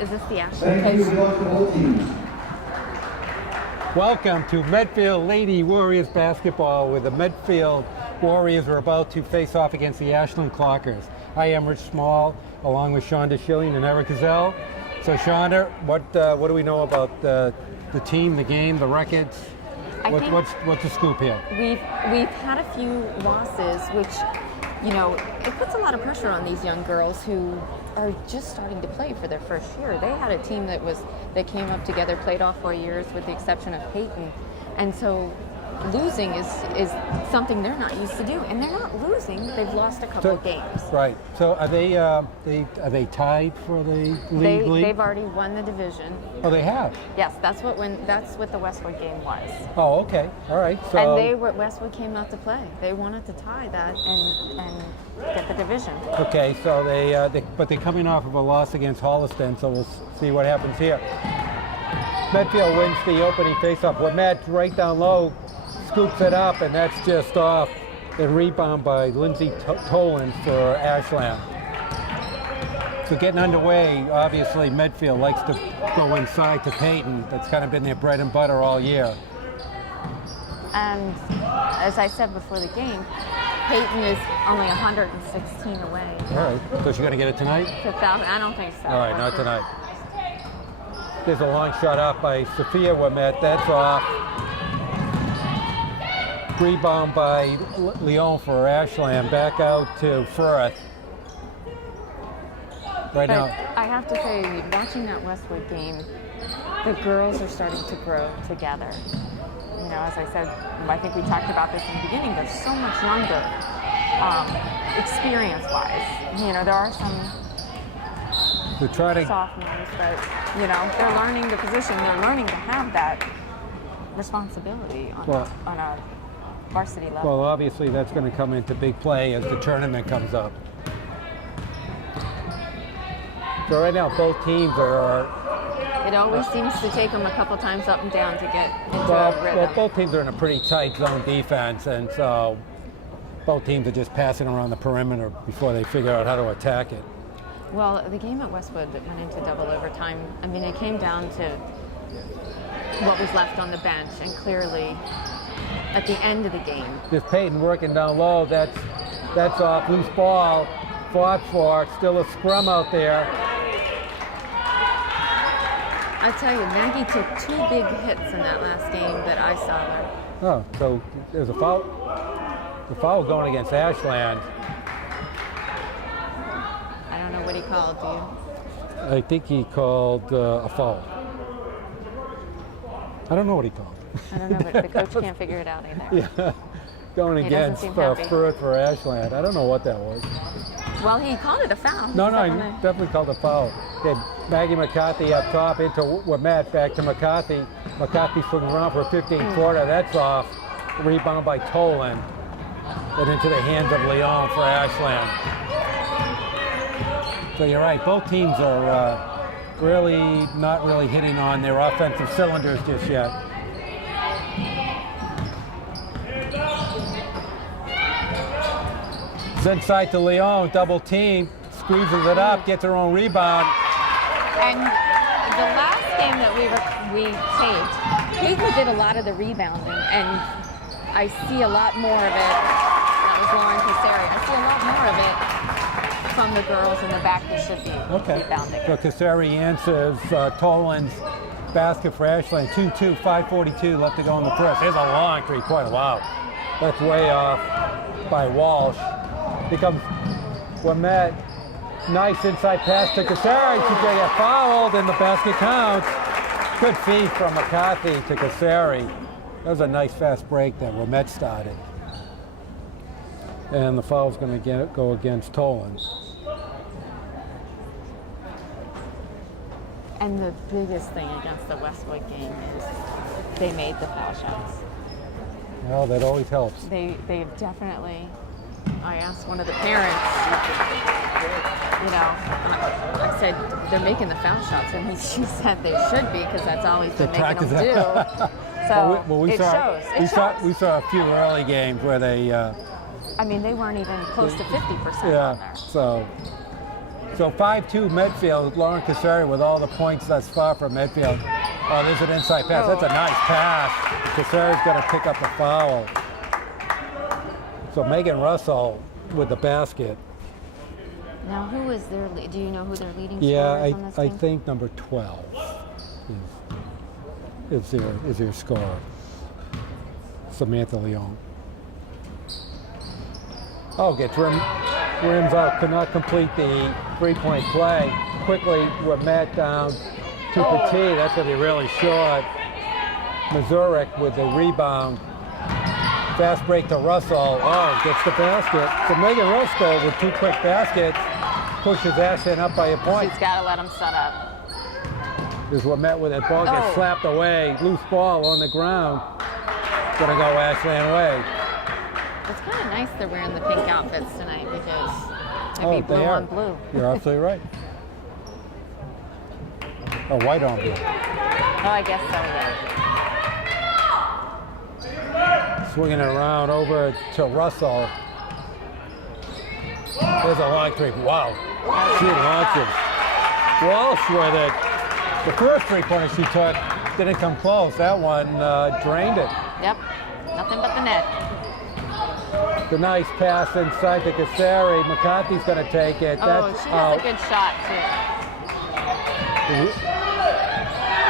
is this the Ashland coach? Welcome to Medfield Lady Warriors basketball, where the Medfield Warriors are about to face off against the Ashland Clockers. I am Rich Small, along with Shonda Schilling and Eric Gazelle. So Shonda, what do we know about the team, the game, the records? What's the scoop here? We've had a few losses, which, you know, it puts a lot of pressure on these young girls who are just starting to play for their first year. They had a team that came up together, played all 4 years, with the exception of Peyton, and so losing is something they're not used to do, and they're not losing. They've lost a couple of games. Right. So are they tied for the league? They've already won the division. Oh, they have. Yes, that's what the Westwood game was. Oh, okay. All right. So Westwood came out to play. They wanted to tie that and get the division. Okay. So but they're coming off of a loss against Holliston. So we'll see what happens here. Medfield wins the opening faceoff. Lamette right down low, scoops it up, and that's just off. The rebound by Lindsay Tolan for Ashland. So getting underway, obviously Medfield likes to go inside to Peyton. That's kind of been their bread and butter all year. And as I said before the game, Peyton is only 116 away. All right. So she's going to get it tonight? I don't think so. All right, not tonight. There's a long shot up by Sophia Wimette. That's off. Rebound by Leon for Ashland. Back out to Firth. Now. I have to say, watching that Westwood game, the girls are starting to grow together. You know, as I said, I think we talked about this in the beginning, they're so much younger, experience-wise. You know, there are some sophomores, but, you know, they're learning the position. They're learning to have that responsibility on a varsity level. Well, obviously that's going to come into big play as the tournament comes up. So right now both teams are... It always seems to take them a couple times up and down to get into a rhythm. Well, both teams are in a pretty tight zone defense, and so both teams are just passing around the perimeter before they figure out how to attack it. Well, the game at Westwood that went into double overtime, I mean, it came down to what was left on the bench, and clearly at the end of the game. There's Peyton working down low. That's off. Loose ball. Fought for. Still a scrum out there. I tell you, Maggie took 2 big hits in that last game that I saw her. Oh, so there's a foul. The foul going against Ashland. I don't know what he called, do you? I think he called a foul. I don't know what he called. I don't know, but the coach can't figure it out either. Yeah, going against Firth for Ashland. I don't know what that was. Well, he called it a foul. No, he definitely called a foul. They had Maggie McCarthy up top into Wimette, back to McCarthy. McCarthy swings around for a 15-footer. That's off. Rebound by Tolan. And into the hands of Leon for Ashland. So you're right. Both teams are really not really hitting on their offensive cylinders just yet. It's inside to Leon, double team, squeezes it up, gets her own rebound. And the last game that we taped, Peyton did a lot of the rebounding, and I see a lot more of it. That was Lauren Cassari. I see a lot more of it from the girls in the back that should be rebounding. So Cassari answers Tolan's basket for Ashland. 2-2, 5:42 left to go in the first. Here's a long three-pointer. Wow. That's way off by Walsh. Here comes Wimette. Nice inside pass to Cassari. She's going to get fouled, and the basket counts. Good feed from McCarthy to Cassari. That was a nice fast break that Wimette started. And the foul's going to go against Tolan. And the biggest thing against the Westwood game is they made the foul shots. Well, that always helps. They definitely. I asked one of the parents, you know, I said, they're making the foul shots, and she said they should be, because that's always been making them do. So it shows. We saw a few early games where they... I mean, they weren't even close to 50% on there. So So 5-2 Medfield. Lauren Cassari with all the points thus far from Medfield. Oh, there's an inside pass. That's a nice pass. Cassari's going to pick up the foul. So Megan Russell with the basket. Now, who is their? Do you know who their leading Yeah, scorer is on this I team? think number 12 is their scorer. Samantha Leon. Oh, gets rims out. Could not complete the three-point play. Quickly, we're met down to Petit. That's going to be really short. Missouri with the rebound. Fast break to Russell. Oh, gets the basket. So Megan Russell with 2 quick baskets pushes Ashland up by a point. She's got to let them set up. Is what met with it. Ball gets slapped away. Loose ball on the ground. Gonna go Ashland way. It's kind of nice they're wearing the pink outfits tonight because it'd be blue they are. on blue. You're absolutely right. Oh, white on blue. Oh, I guess so, yeah. Swinging it around over to Russell. There's a long three. Wow. She launches. Walsh with it. The first three-pointer she took didn't come close. That one drained it. Yep. Nothing but the net. The nice pass inside to Cassari. McCarthy's going to take it. Oh, she has a good shot, too.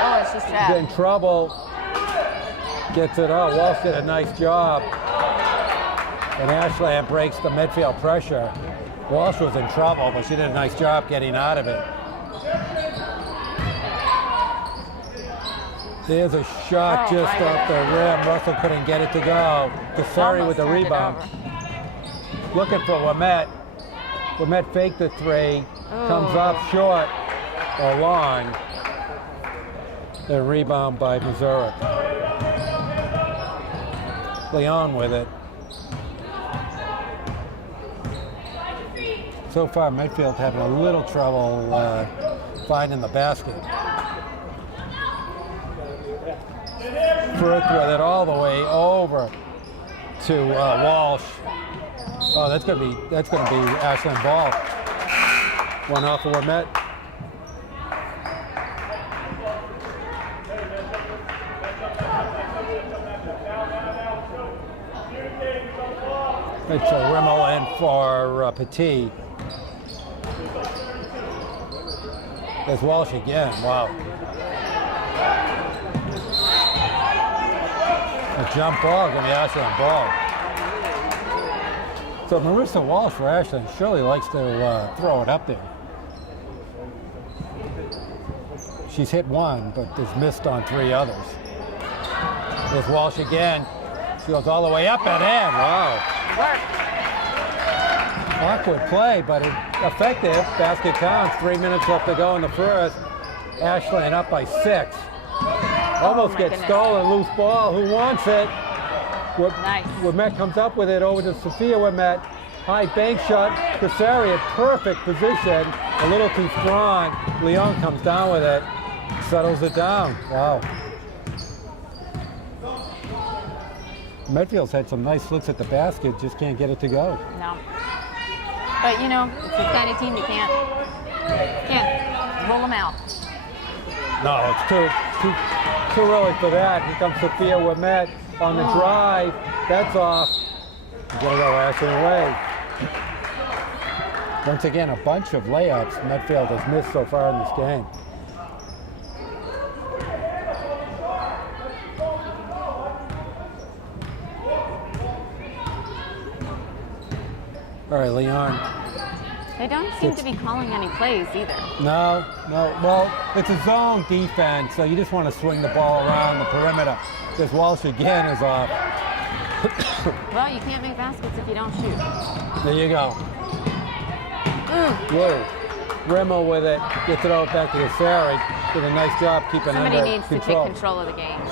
Oh, she's trapped. In trouble. Gets it out. Walsh did a nice job. And Ashland breaks the midfield pressure. Walsh was in trouble, but she did a nice job getting out of it. There's a shot just off the rim. Russell couldn't get it to go. Cassari with the rebound. Looking for Wimette. Wimette faked the three. Comes up short or long. The rebound by Missouri. Leon with it. So far, Medfield having a little trouble finding the basket. Frith with it all the way over to Walsh. Oh, that's gonna be Ashland ball. One off of Wimette. It's a Rimmel in for Petit. There's Walsh again. Wow. A jump ball, going to be Ashland ball. So Marissa Walsh for Ashland surely likes to throw it up there. She's hit one, but has missed on 3 others. There's Walsh again. She goes all the way up and in. Wow. Awkward play, but effective. Basket counts. 3 minutes left to go in the first. Ashland up by 6. Almost gets stolen. Loose ball. Who wants it? Nice. Wimette comes up with it over to Sophia Wimette. High bank shot. Cassari at perfect position. A little too strong. Leon comes down with it. Settles it down. Wow. Medfield's had some nice looks at the basket. Just can't get it to go. No. But, you know, it's the kind of team you can't roll them out. No, it's too early for that. Here comes Sophia Wimette on the drive. That's off. He's going to go Ashland away. Once again, a bunch of layups Medfield has missed so far in this game. All right, Leon. They don't seem to be calling any plays either. No. Well, it's a zone defense, so you just want to swing the ball around the perimeter. Because Walsh again is off. Well, you can't make baskets if you don't shoot. There you go. Whoa. Rimmel with it. Gets it out back to Cassari. Did a nice job keeping Somebody under needs control. to take control of the game.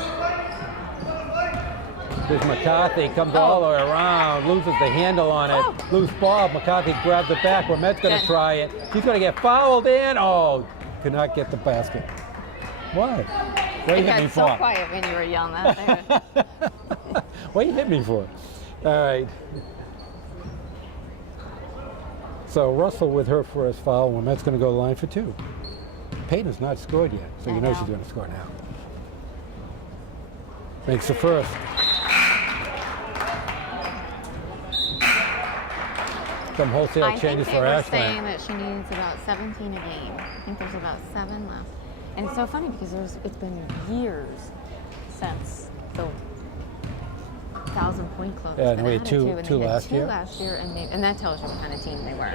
There's McCarthy, comes all the way around, loses the handle on it. Loose ball, McCarthy grabs it back. Wimette's going to try it. She's going to get fouled in. Oh, could not get the basket. What? What you hit me for? It got so quiet when you were yelling that. There. What you hit me for? All right. So Russell with her first foul, and that's going to go to the line for 2. Peyton has not scored yet, so you know she's going to score now. Makes the first. Some wholesale changes for I Ashland. think they were saying that she needs about 17 a game. I think there's about 7 left. And it's so funny because it's been years since the 1,000-point club. Yeah, and we had two last year. And that tells you what kind of team they were.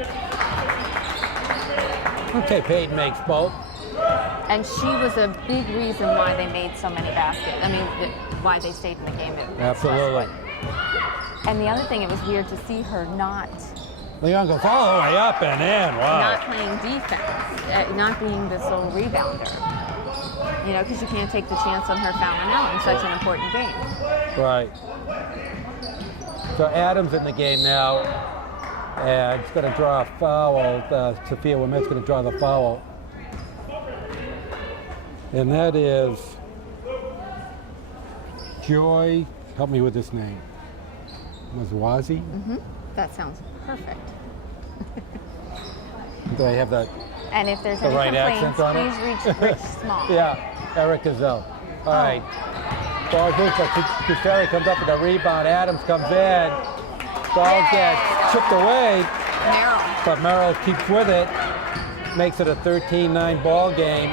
Okay, Peyton makes both. And she was a big reason why they made so many baskets. I mean, why they stayed in the game. Absolutely. And the other thing, it was weird to see her not Leon goes all the way up and in. Wow. not playing defense, not being the sole rebounder. You know, because you can't take the chance on her fouling out in such an important game. Right. So Adams in the game now, and it's going to draw a foul. Sophia Wimet's going to draw the foul. And that is Joy, help me with this name, Mazwazi? Mm-hmm. That sounds perfect. Do I have that? And if there's The any right complaints, accent on it? please reach Rich Small. Yeah, Eric Gazelle. All right. Ball goes, but Custeri comes up with a rebound. Adams comes in. Ball gets chipped away, Merrill. but Merrill keeps with it. Makes it a 13-9 ball game.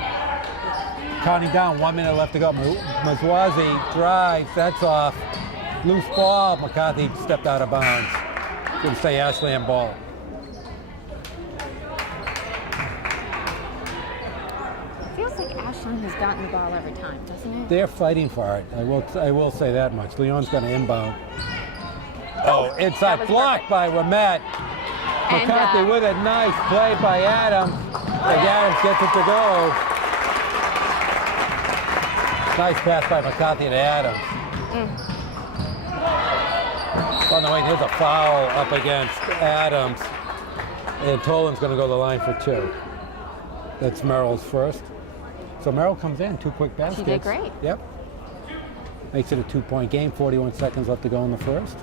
Counting down, 1 minute left to go. Mazwazi drives, that's off. Loose ball, McCarthy stepped out of bounds. Going to say Ashland ball. It feels like Ashland has gotten the ball every time, doesn't it? They're fighting for it. I will say that much. Leon's going to inbound. Oh, inside blocked by Ramet. McCarthy with it. Nice play by Adams. Adams gets it to go. Nice pass by McCarthy to Adams. On the way, there's a foul up against Adams. And Tolan's going to go to the line for 2. That's Merrill's first. So Merrill comes in, 2 quick baskets. She did great. Yep. Makes it a 2-point game, 41 seconds left to go in the first.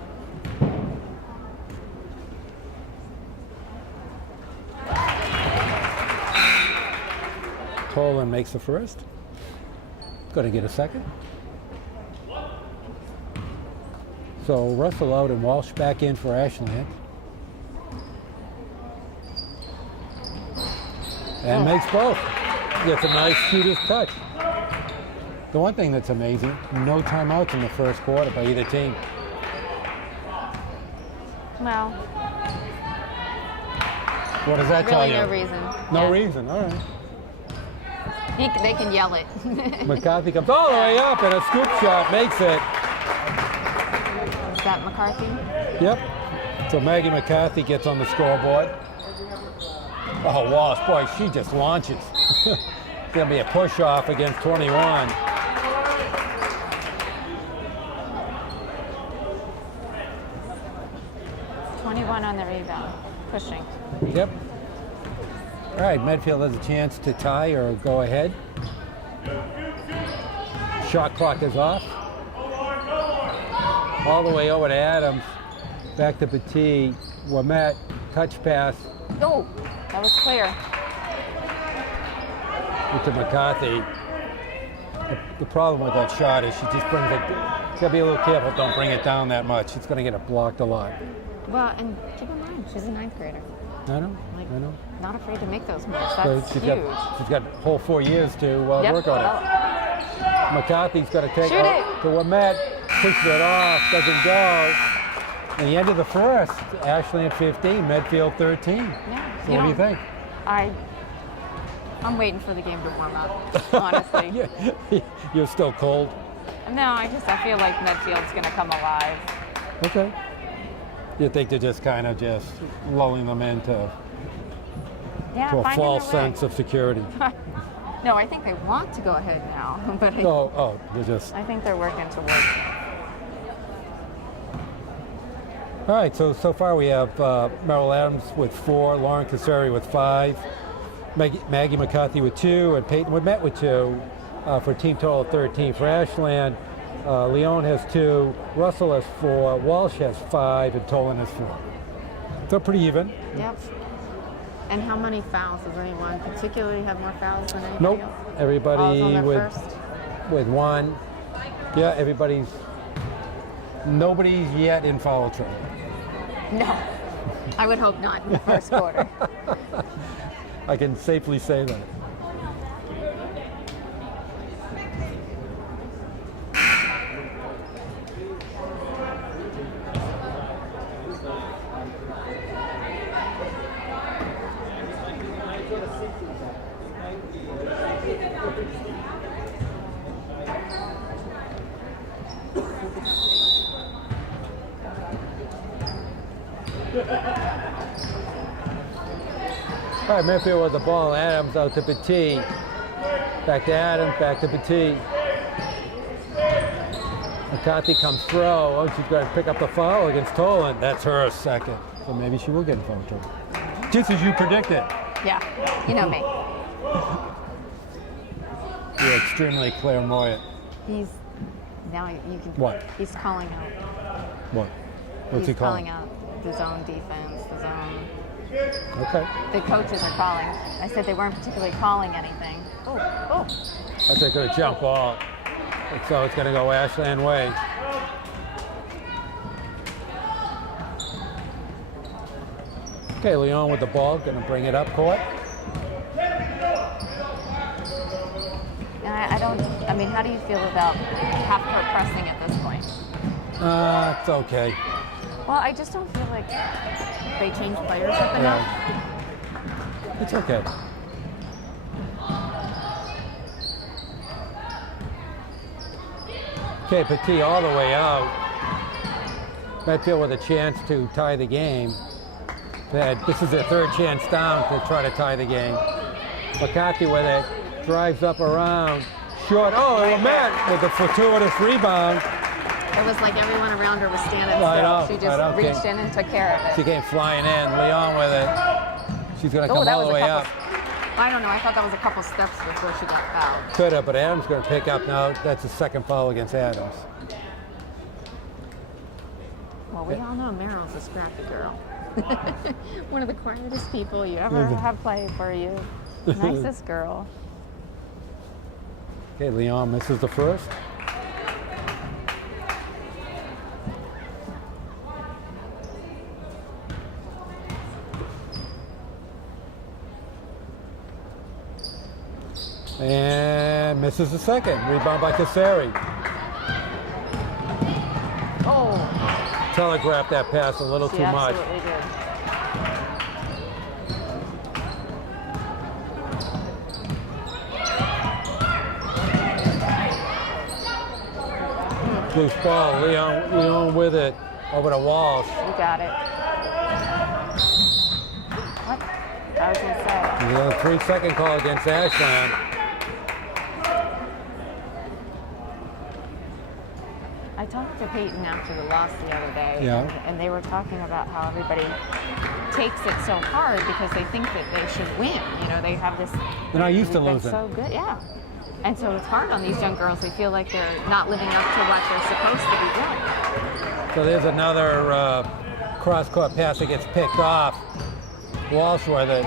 Tolan makes the first. Going to get a second. So Russell out and Walsh back in for Ashland. And makes both. Gets a nice shooter's touch. The one thing that's amazing, no timeouts in the first quarter by either team. Well, What does that tell really you? no reason. No Yeah. reason, all right. They can yell it. McCarthy comes all the way up and a scoop shot makes it. Is that McCarthy? Yep. So Maggie McCarthy gets on the scoreboard. Oh, Walsh, boy, she just launches. It's going to be a push-off against 21. On the rebound, pushing. Yep. All right, Medfield has a chance to tie or go ahead. Shot clock is off. All the way over to Adams. Back to Petit. Wamet, touch pass. Oh, that was clear. To McCarthy. The problem with that shot is she just brings it. She's got to be a little careful. Don't bring it down that much. It's going to get it blocked a lot. Well, and keep in mind, she's a 9th grader. I know. Like, I know. Not afraid to make those moves. So That's she's huge. got a whole 4 years to Yep. work on it. McCarthy's got to take Shoot it it. to Wamet. Pushes it off. Doesn't go. And the end of the first, Ashland 15, Medfield 13. Yeah. So what do you think? I'm waiting for the game to warm up, honestly. You're still cold. No, I feel like Medfield's going to come alive. Okay. You think they're just kind of just lulling them into to a finding false their way. sense of security? No, I think they want to go ahead now, but They're just. I think they're working towards it. All right, so far we have Merrill Adams with 4, Lauren Casseri with 5, Maggie McCarthy with 2, and Peyton Woodmet with 2 for a team total of 13. For Ashland, Leon has 2, Russell has 4, Walsh has 5, and Tolan has 4. So pretty even. Yep. And how many fouls? Does anyone particularly have more fouls than anybody Nope. else? Everybody Fouls on their with first? one. Yeah, nobody's yet in foul trouble. No. I would hope not in the first quarter. I can safely say that. All right, Medfield with the ball. Adams out to Petit. Back to Adams, back to Petit. McCarthy comes throw. Oh, she's going to pick up the foul against Toland. That's her second. So maybe she will get in foul trouble. Just as you predicted. Yeah, you know me. You're extremely clairvoyant. He's now you can. What? He's calling out. What? What's he He's calling? calling out the zone defense, the zone. Okay. The coaches are calling. I said they weren't particularly calling anything. Oh. That's a good jump ball. And so it's going to go Ashland way. Okay, Leon with the ball, going to bring it up court. And I mean, how do you feel about half court pressing at this point? It's okay. Well, I just don't feel like they change players up enough. Yeah. It's okay. Okay, Petit all the way out. Medfield with a chance to tie the game. This is their third chance down to try to tie the game. McCarthy with it, drives up around, short. Oh, Matt with the fortuitous rebound. It was like everyone around her was standing still. I know, She just reached in and took care of it. She came flying in. Leon with it. She's going to come all the way up. I don't know. I thought that was a couple steps before she got fouled. Could have, but Adams going to pick up now. That's the second foul against Adams. Well, we all know Meryl's a scrappy girl. One of the quietest people you ever have play for you. Nicest girl. Okay, Leon misses the first. And misses the second. Rebound by Kasari. Oh. Telegraphed that pass a little too much. Absolutely did. Loose ball. Leon with it over to Walsh. You got it. What? I was going to say. The 3-second call against Ashland. I talked to Peyton after the loss the other day, Yeah. and they were talking about how everybody takes it so hard because they think that they should win. You know, they have this. They're not used to we've been losing. So good, yeah. And so it's hard on these young girls. They feel like they're not living up to what they're supposed to be doing. So there's another cross-court pass that gets picked off. Walsh with it.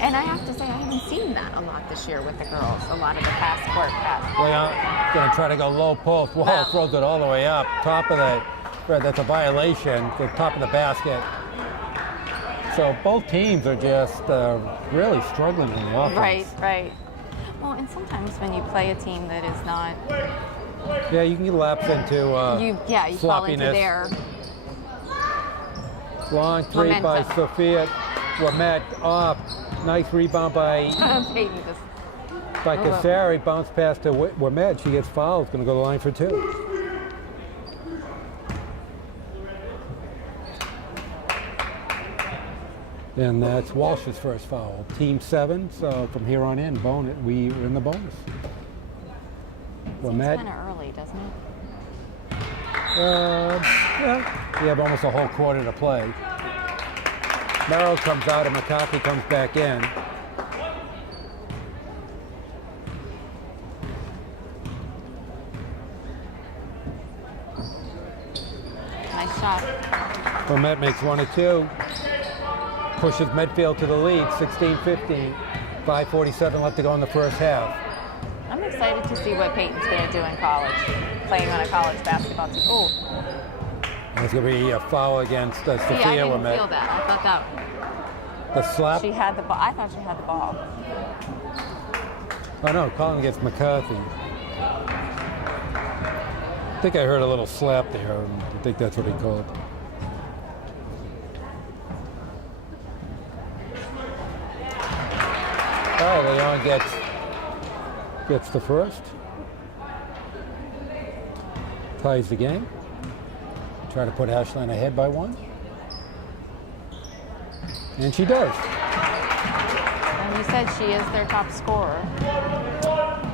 And I have to say, I haven't seen that a lot this year with the girls. A lot of the fast court pass. Leon going to try to go low post. Walsh throws it all the way up. Top of that. That's a violation. The top of the basket. So both teams are just really struggling in the offense. Right. Well, and sometimes when you play a team that is not, Yeah, you can lapse into you fall into sloppiness. their Long three by momentum. Sophia. Wamet off. Nice rebound by Peyton just. Kasari. Bounce pass to Wamet. She gets fouled. Going to go to the line for two. And that's Walsh's first foul. Team 7. So from here on in, we are in the bonus. Seems kind of early, doesn't it? Yeah, we have almost a whole quarter to play. Merrill comes out and McCarthy comes back in. Nice shot. Met makes 1 or 2. pushes Medfield to the lead, 16-15. 5:47 left to go in the first half. I'm excited to see what Peyton's going to do in college, playing on a college basketball team. Oh, There's going to be a foul against see, I Sophia didn't Lamette. feel that. I thought that The slap? she had the ball. I thought she had the ball. Oh no, calling against McCarthy. I think I heard a little slap there. I think that's what he called. All right, Leon gets the first. Ties the game. Try to put Ashland ahead by 1. And she does. And you said she is their top scorer.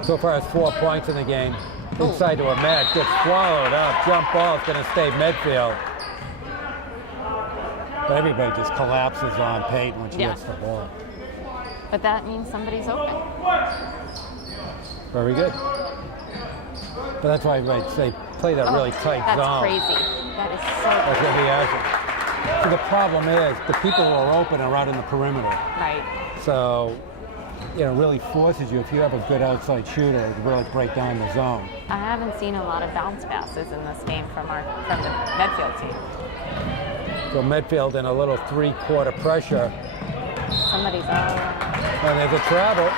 So far it's 4 points in the game. Inside to a mat, gets swallowed up. Jump ball is going to stay Medfield. But everybody just collapses on Peyton when she gets the ball. But that means somebody's open. Very good. But that's why I say play that really tight that's zone. Crazy. That is so That's crazy. going to be Ashland. So the problem is the people who are open are out in the perimeter. Right. So, really forces you, if you have a good outside shooter, to really break down the zone. I haven't seen a lot of bounce passes in this game from the Medfield team. So Medfield in a little 3-quarter pressure. Somebody's out. And there's a travel.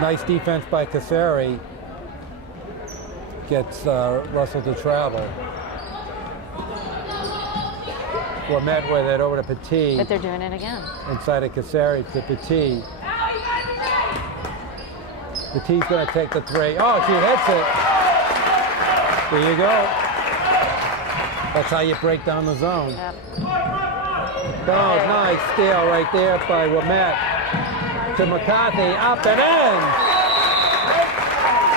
Nice defense by Casari. Gets Russell to travel. We're met with it over to Petit. But they're doing it again. Inside of Casari to Petit. Petit's going to take the 3. Oh, she hits it. There you go. That's how you break down the zone. Yep. Oh, nice steal right there by Wamet. To McCarthy, up and in.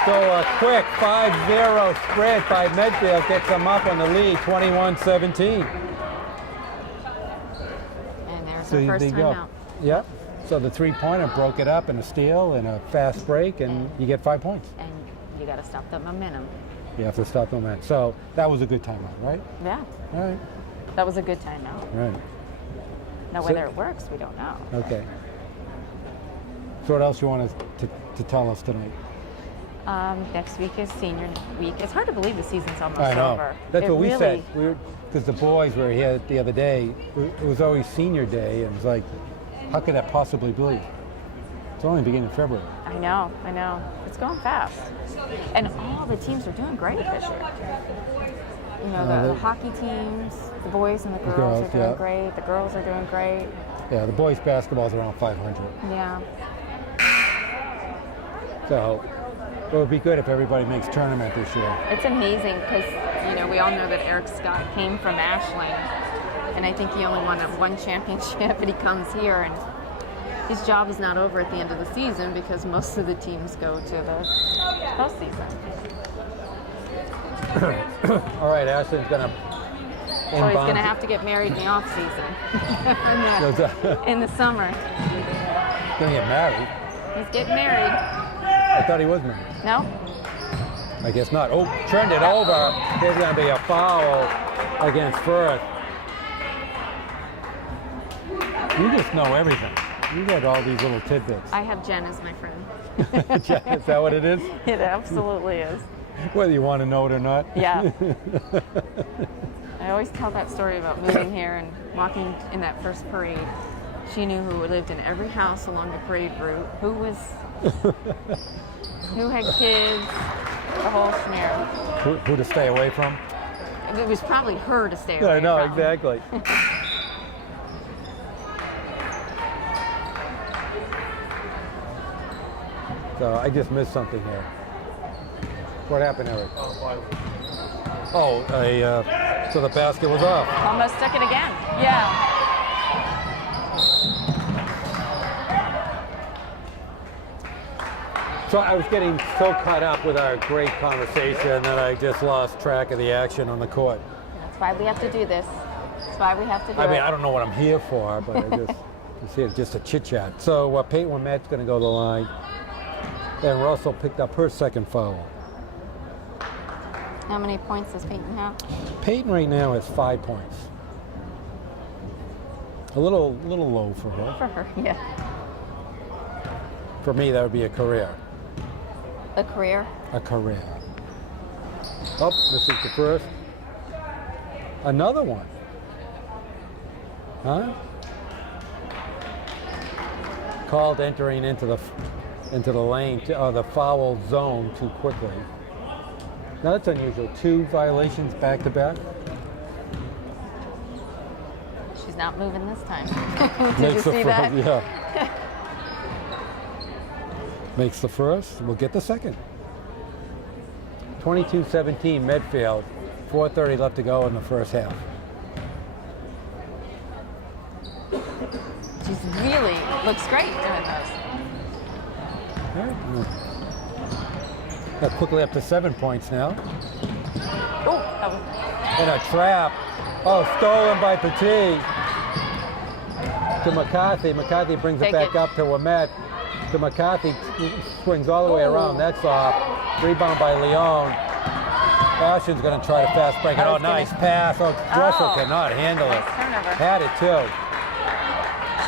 So a quick 5-0 spread by Medfield gets them up on the lead, 21-17. And there's So the there first you time go. out. Yep. So the 3-pointer broke it up in a steal and a fast break, and you get 5 points. And you got to stop the momentum. You have to stop them at. So that was a good timeout, right? Yeah. All right. That was a good timeout. All right. Now, So- whether it works, we don't know. Okay. So what else you want to tell us tonight? Next week is senior week. It's hard to believe the season's almost I know. over. That's It what we really- said. Because the boys were here the other day. It was always senior day, and it was like, how could that possibly be? It's only the beginning of February. I know. It's going fast. And all the teams are doing great this year. The hockey teams, the boys and the girls, girls, are doing yeah. great. The girls are doing great. Yeah, the boys' basketball's around 500. Yeah. So it would be good if everybody makes tournament this year. It's amazing because, we all know that Eric Scott came from Ashland. And I think he only won one championship, and he comes here. And his job is not over at the end of the season because most of the teams go to the postseason. All right, Ashland's going to So he's going to have to get married in the off season. In the summer. Going to get married. He's getting married. I thought he was married. No? I guess not. Oh, turned it over. There's going to be a foul against Firth. You just know everything. You got all these little tidbits. I have Jen as my friend. Is that what it is? It absolutely is. Whether you want to know it or not. Yeah. I always tell that story about moving here and walking in that first parade. She knew who lived in every house along the parade route, who had kids, the whole scenario. Who to stay away from? It was probably her to stay away I know, from. exactly. So I just missed something here. What happened, Eric? Oh, so the basket was off. Almost stuck it again. Yeah. So I was getting so caught up with our great conversation that I just lost track of the action on the court. That's why we have to do this. That's why we have to do it. I mean, I don't know what I'm here for, but I just see it's just a chit chat. So Peyton Wamet's going to go to the line, and Russell picked up her second foul. How many points does Peyton have? Peyton right now has 5 points. A little low for her. For her, yeah. For me, that would be a career. A career? A career. Oh, this is the first. Another one. Huh? Called entering into the lane, the foul zone too quickly. Now that's unusual. 2 violations back to back. She's not moving this time. Did Makes you the see first, that? yeah. Makes the first. We'll get the second. 22-17 Medfield. 4:30 left to go in the first half. She's really looks great doing those. All right. Got quickly up to 7 points now. Oh, that was In a trap. Oh, stolen by Petit. To McCarthy. McCarthy brings Take it back it. up to Wemette. To McCarthy. Swings all the way Ooh. around. That's off. Rebound by Leon. Ashland's going to try to fast break it. I Oh, was gonna- nice pass. Oh, Russell Oh. cannot handle nice it. turnover. Had it too.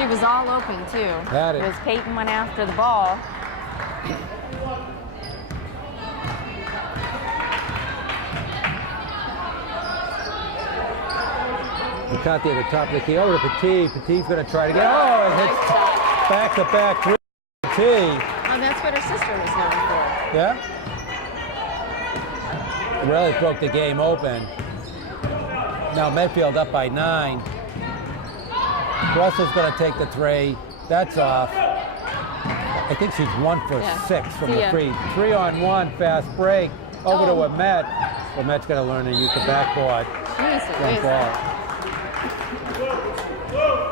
She was all open too. Had it. Because Peyton went after the ball. McCarthy at the top of the key. Over to Petit. Petit's going to try to get. Oh, it hits Nice shot. back-to-back three. Petit. Oh, that's what her sister was known for. Yeah. Really broke the game open. Now Medfield up by 9. Russell's going to take the 3. That's off. I think she's 1 for Yeah. 6 from See the ya. 3. 3-on-1 fast break. Over to Oh. Wemette. Wemette's going to learn to use the backboard. Jeez, Jump Louise. ball.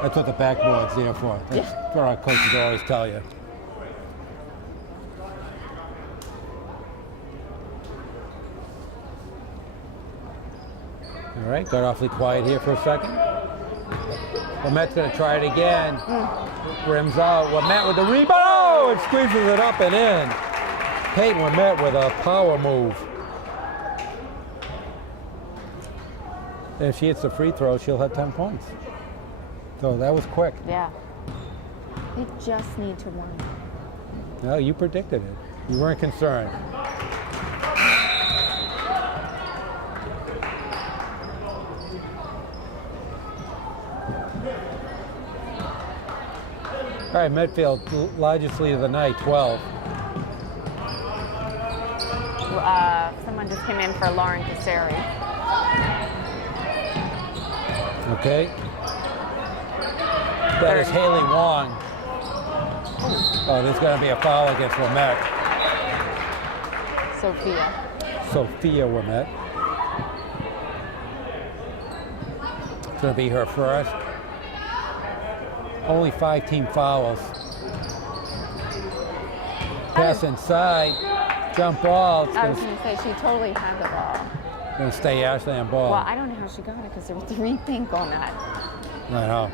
That's what the backboard's there for. That's what our coaches always tell you. All right, got awfully quiet here for a second. Womette's going to try it again. Rims out. Wemette with the rebound. Oh, and squeezes it up and in. Peyton Wemette with a power move. And if she hits the free throw, she'll have 10 points. So that was quick. Yeah. They just need to run. No, you predicted it. You weren't concerned. All right, Medfield, largest lead of the night, 12. Someone just came in for Lauren Cassari. Okay. That is Haley Wong. Oh, there's going to be a foul against Wemette. Sophia Wemette. It's going to be her first. Only 5 team fouls. Pass inside. Jump ball. It's I going was going to say, she totally had the ball. to stay Ashland ball. Well, I don't know how she got it because there were 3 pink on that. I know.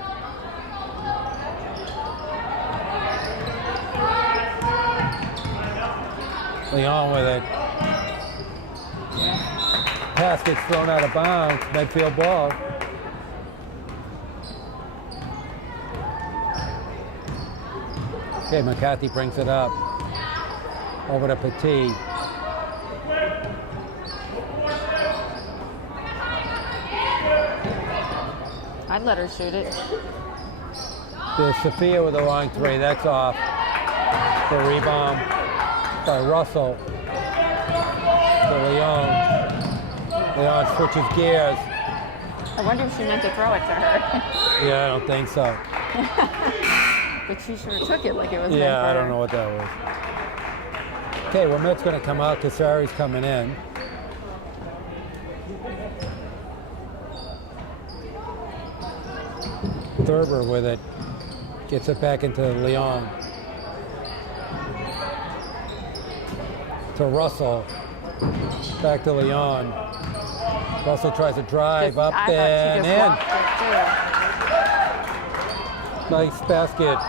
Leon with it. Pass gets thrown out of bounds. Medfield ball. Okay, McCarthy brings it up. Over to Petit. I'd let her shoot it. There's Sophia with the long 3. That's off. The rebound by Russell. To Leon. Leon switches gears. I wonder if she meant to throw it to her. Yeah, I don't think so. But she sure took it like it was meant Yeah, for I don't her. know what that was. Okay, Womette's going to come out. Cassari's coming in. Thurber with it. Gets it back into Leon. To Russell. Back to Leon. Russell tries to drive up I and thought she just in. walked it Nice basket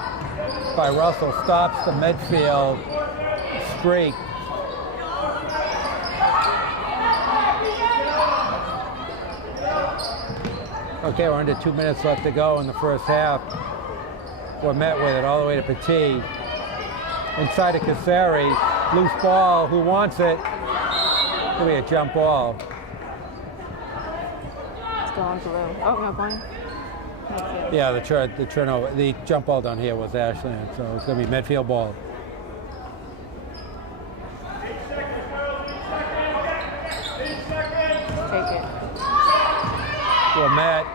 by Russell. Stops the Medfield streak. Okay, we're under 2 minutes left to go in the first half. We're met with it all the way to Petit. Inside to Casari. Loose ball. Who wants it? It'll be a jump ball. It's going through. Oh, no, going. Yeah, the jump ball down here was Ashland, so it's going to be Medfield ball. Take it. We're met.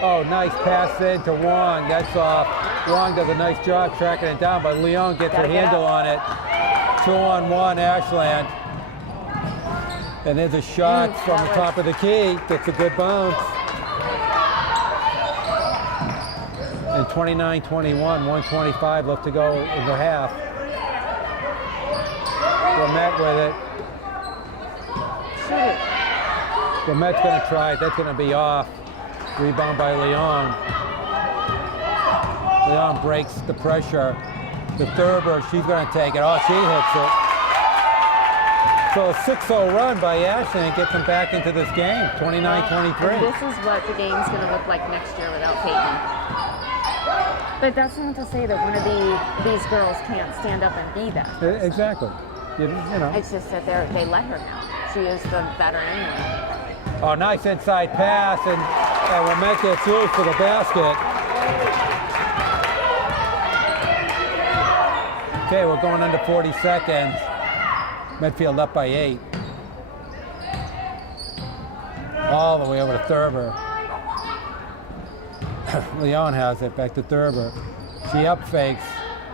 Oh, nice pass in to Wong. That's off. Wong does a nice job tracking it down, but Leon gets a handle on it. 2-on-1 Ashland. And there's a shot from the top of the key. Gets a good bounce. And 29-21, 125 left to go in the half. We're met with it. Shoot it. Lamette's going to try it. That's going to be off. Rebound by Leon. Leon breaks the pressure. The Thurber, she's going to take it. Oh, she hits it. So a 6-0 run by Ashland gets them back into this game, 29-23. This is what the game's going to look like next year without Peyton. But that's not to say that one of these girls can't stand up and be that. Exactly. You know. It's just that they let her now. She is the veteran anyway. Oh, nice inside pass, and Lamette gets loose for the basket. Okay, we're going under 40 seconds. Medfield up by 8. All the way over to Thurber. Leon has it, back to Thurber. She up fakes.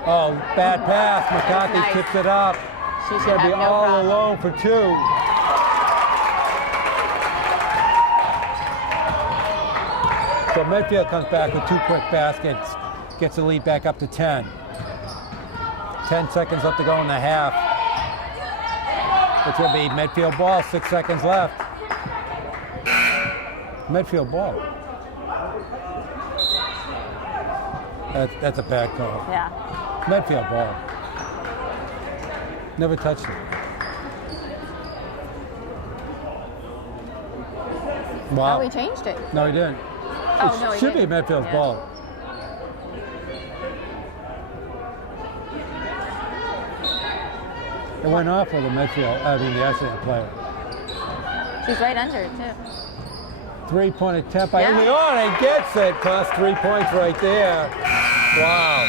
Oh, bad pass. McCarthy nice. tips it up. She's going to be all alone for 2. So Medfield comes back with 2 quick baskets, gets the lead back up to 10. 10 seconds left to go in the half. It's going to be Medfield ball, 6 seconds left. Medfield ball. That's a bad call. Yeah. Medfield ball. Never touched it. Wow. Oh, we changed it. No, he didn't. Oh, no, he should didn't. be Medfield's ball. It went off for the the Ashland player. She's right under it, too. 3-point attempt by Yeah. Leon, and gets it. Cost 3 points right there. Wow.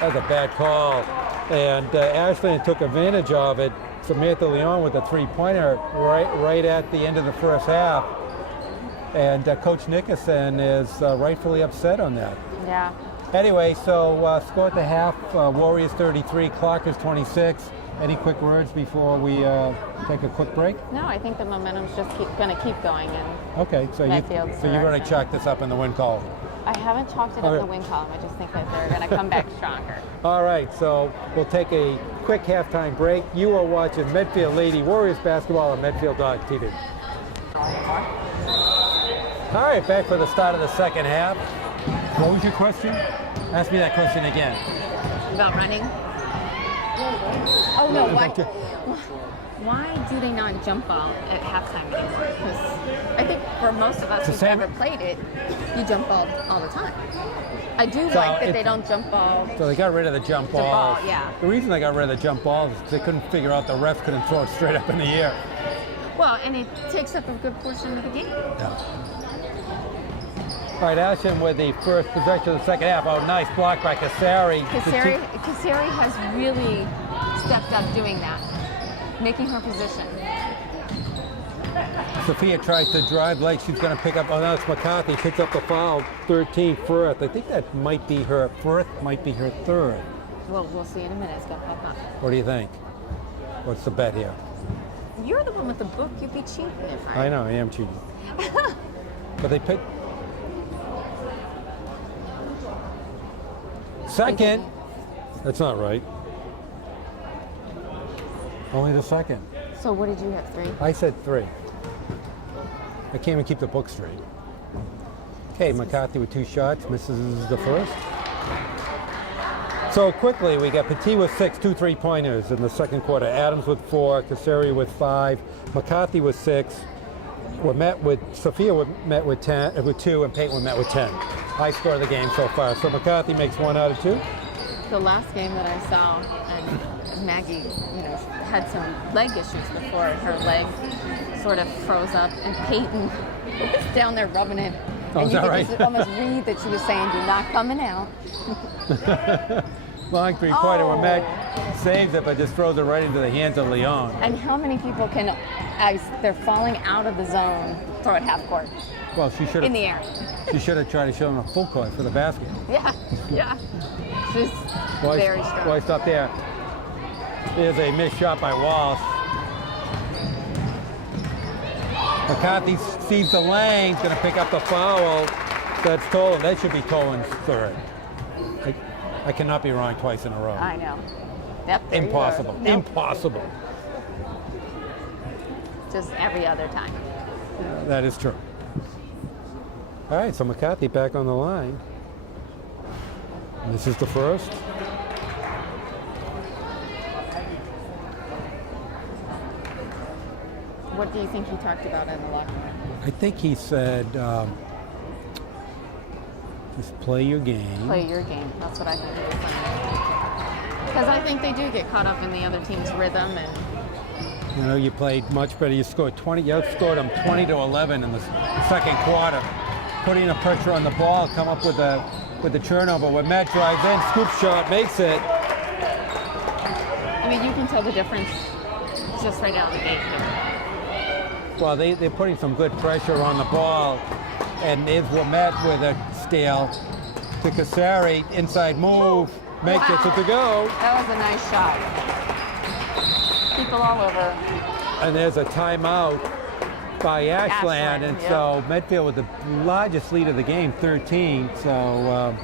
That was a bad call. And Ashland took advantage of it. Samantha Leon with a 3-pointer right at the end of the first half. And Coach Nickerson is rightfully upset on that. Yeah. Anyway, so score at the half, Warriors 33, Clockers 26. Any quick words before we take a quick break? No, I think the momentum's just going to keep going. And Okay, so you're going to chalk this up in the win column. I haven't chalked it up in the win column. I just think that they're going to come back stronger. All right, so we'll take a quick halftime break. You are watching Medfield Lady Warriors basketball on Medfield.tv. All right, back for the start of the second half. What was your question? Ask me that question again. About running? Oh, no, why do they not jump ball at halftime anymore? Because I think for most of us who've ever played it, you jump ball all the time. I do like that they don't jump ball. So they got rid of the jump balls. Yeah. The reason they got rid of the jump balls is they couldn't figure out the refs couldn't throw it straight up in the air. Well, and it takes up a good portion of the game. Yeah. All right, Ashland with the first possession of the second half. Oh, nice block by Casari. Casari has really stepped up doing that, making her position. Sophia tries to drive late. She's going to pick up. Oh, no, it's McCarthy. Picks up the foul. 13 Firth. I think that might be her. Firth might be her third. Well, we'll see in a minute. It's going to pop up. What do you think? What's the bet here? You're the one with the book. You'd be cheating if I know, I am cheating. But they picked. Second. That's not right. Only the second. So what did you have, 3? I said 3. I can't even keep the book straight. Okay, McCarthy with 2 shots, misses the first. So quickly, we got Petit with 6, 2 3-pointers in the second quarter. Adams with 4, Casari with 5, McCarthy with 6, Sophia met with 10, with 2, and Peyton met with 10. High score of the game so far. So McCarthy makes 1 out of 2. The last game that I saw, and Maggie, had some leg issues before, and her leg sort of froze up, and Peyton was down there rubbing it. Oh, and is you that could right? just almost read that she was saying, "You're not coming out." Long 3-pointer when Matt saves it, but just throws it right into the hands of Leon. And how many people can, as they're falling out of the zone, throw it half court Well, she should in the have. air? She should have tried to show him a full court for the basket. Yeah. She's very strong. Why stop there? There's a missed shot by Walsh. McCarthy sees the lane, going to pick up the foul. That's Tolan. That should be Tolan's third. I cannot be wrong twice in a row. I know. Yep, there you Impossible. go. Nope. Impossible. Just every other time. That is true. All right, so McCarthy back on the line. And this is the first. What do you think he talked about in the locker room? I think he said, just play your game. Play your game. That's what I think he was saying. Because I think they do get caught up in the other team's rhythm, and You played much better. You scored 20. You outscored them 20-11 in the second quarter, putting the pressure on the ball. Come up with the turnover. When Matt drives in, scoop shot, makes it. I mean, you can tell the difference just right out of the gate. Well, they're putting some good pressure on the ball, and there's Wimette with a steal to Kasari, inside move, makes it to go. That was a nice shot. People all over. And there's a timeout by Ashland, and yep. so Medfield with the largest lead of the game, 13. So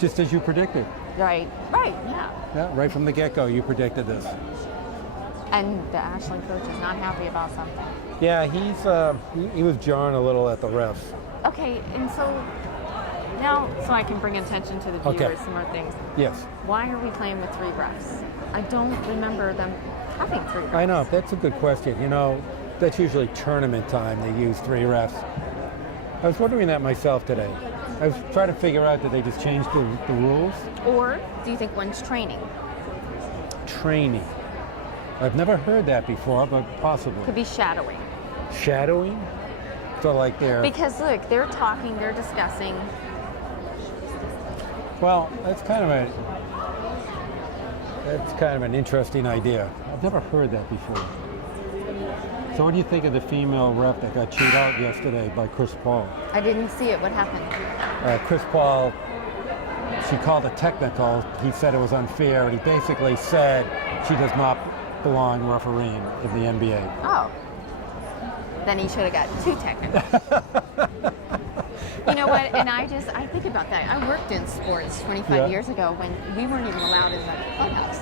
just as you predicted. Right, yeah. Yeah, right from the get-go, you predicted this. And the Ashland coach is not happy about something. Yeah, he was jarring a little at the refs. Okay, and so now, so I can bring attention to the viewers, some more things. Yes. Why are we playing with 3 refs? I don't remember them having 3 refs. I know, that's a good question. That's usually tournament time, they use 3 refs. I was wondering that myself today. I was trying to figure out, did they just change the rules? Or do you think one's training? Training. I've never heard that before, but possibly. Could be shadowing. Shadowing? So like they're... Because look, they're talking, they're discussing. Well, that's kind of an interesting idea. I've never heard that before. So what do you think of the female ref that got chewed out yesterday by Chris Paul? I didn't see it. What happened? Chris Paul, she called it technical. He said it was unfair, and he basically said she does not belong refereeing in the NBA. Oh. Then he should have got 2 technicals. You know what? And I think about that. I worked in sports 25 years ago when we weren't even allowed in the clubhouse,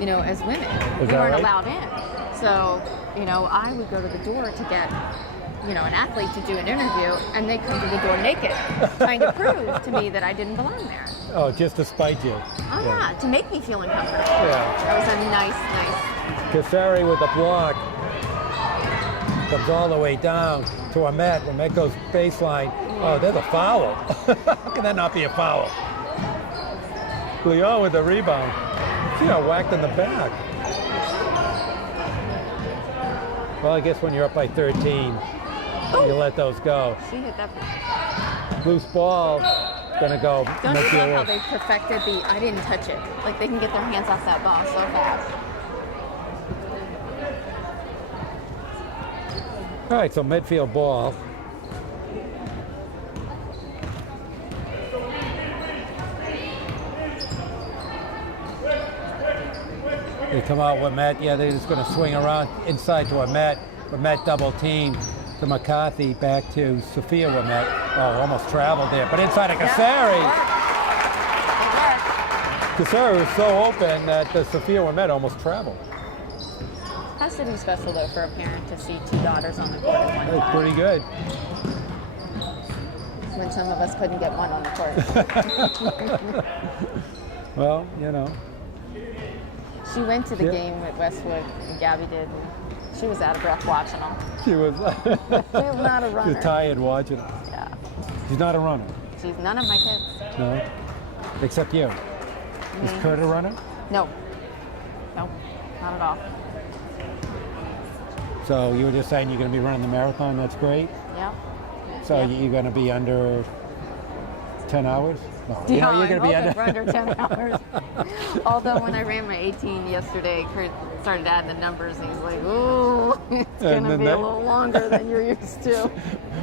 as women. We weren't allowed in. So, I would go to the door to get, an athlete to do an interview, and they come to the door naked, trying to prove to me that I didn't belong there. Oh, just to spite you. Oh, yeah, to make me feel uncomfortable. Yeah. That was a nice. Kasari with the block. Comes all the way down to Ahmed. Ahmed goes baseline. Oh, there's a foul. How can that not be a foul? Leon with the rebound. She got whacked in the back. Well, I guess when you're up by 13, you let those go. She hit that. Loose ball. Gonna go. Don't you love how they perfected I didn't touch it. Like they can get their hands off that ball so fast. All right, so Medfield ball. They come out with Matt. Yeah, they're just going to swing around inside to Matt. But Matt double team to McCarthy, back to Sophia with Matt. Oh, almost traveled there, but inside of Kasari. Kasari was so open that Sophia Wimette almost traveled. Has to be special though for a parent to see 2 daughters on the court at one time. That's pretty good. When some of us couldn't get one on the court. Well, She went to the game at Westwood, and Gabby did. And She was out of breath watching them. She was. She was not a She runner. was tired watching it. Yeah. She's not a runner. She's none of my kids. No. Except you. Is Kurt a runner? No. No, not at all. So you were just saying you're going to be running the marathon. That's great. Yeah. So Yeah. you're going to be under 10 hours? No. Yeah, You're going to be I'm hoping for under 10 hours. Although when I ran my 18 yesterday, Kurt started adding the numbers and he's like, ooh, it's going to be a little longer than you're used to.